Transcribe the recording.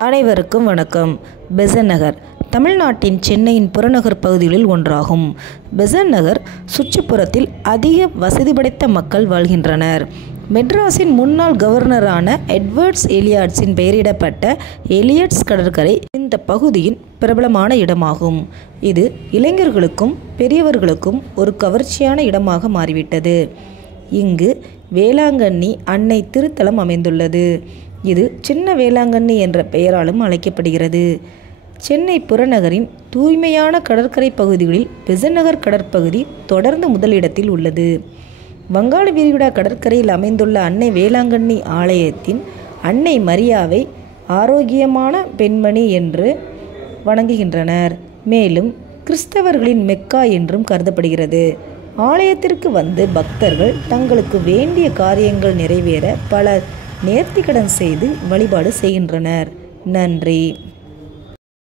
அனைவருக்கும் வணக்கம். பெசன்ட் நகர் தமிழ்நாட்டின் சென்னையின் புறநகர் பகுதிகளில் ஒன்றாகும். பெசன்ட் நகர் சுற்றுப்புறத்தில் அதிக வசதி படைத்த மக்கள் வாழ்கின்றனர். மெட்ராஸின் முன்னாள் கவர்னரான எட்வர்ட்ஸ் எலியட்ஸின் பெயரிடப்பட்ட எலியட்ஸ் கடற்கரை இந்த பகுதியின் பிரபலமான இடமாகும். இது இளைஞர்களுக்கும் பெரியவர்களுக்கும் ஒரு கவர்ச்சியான இடமாக மாறிவிட்டது. இங்கு வேளாங்கண்ணி அன்னை திருத்தலம் அமைந்துள்ளது. இது சின்ன வேளாங்கண்ணி என்ற பெயராலும் அழைக்கப்படுகிறது. சென்னை புறநகரின் தூய்மையான கடற்கரை பகுதிகளில் பெசன்ட் நகர் கடற்பகுதி தொடர்ந்து முதலிடத்தில் உள்ளது. வங்காள விரிகுடா கடற்கரையில் அமைந்துள்ள அன்னை வேளாங்கண்ணி ஆலயத்தின் அன்னை மரியாவை ஆரோக்கியமான பெண்மணி என்று வணங்குகின்றனர். மேலும் கிறிஸ்தவர்களின் மெக்கா என்றும் கருதப்படுகிறது. ஆலயத்திற்கு வந்து பக்தர்கள் தங்களுக்கு வேண்டிய காரியங்கள் நிறைவேற பல நேர்த்திக்கடன் செய்து வழிபாடு செய்கின்றனர். நன்றி.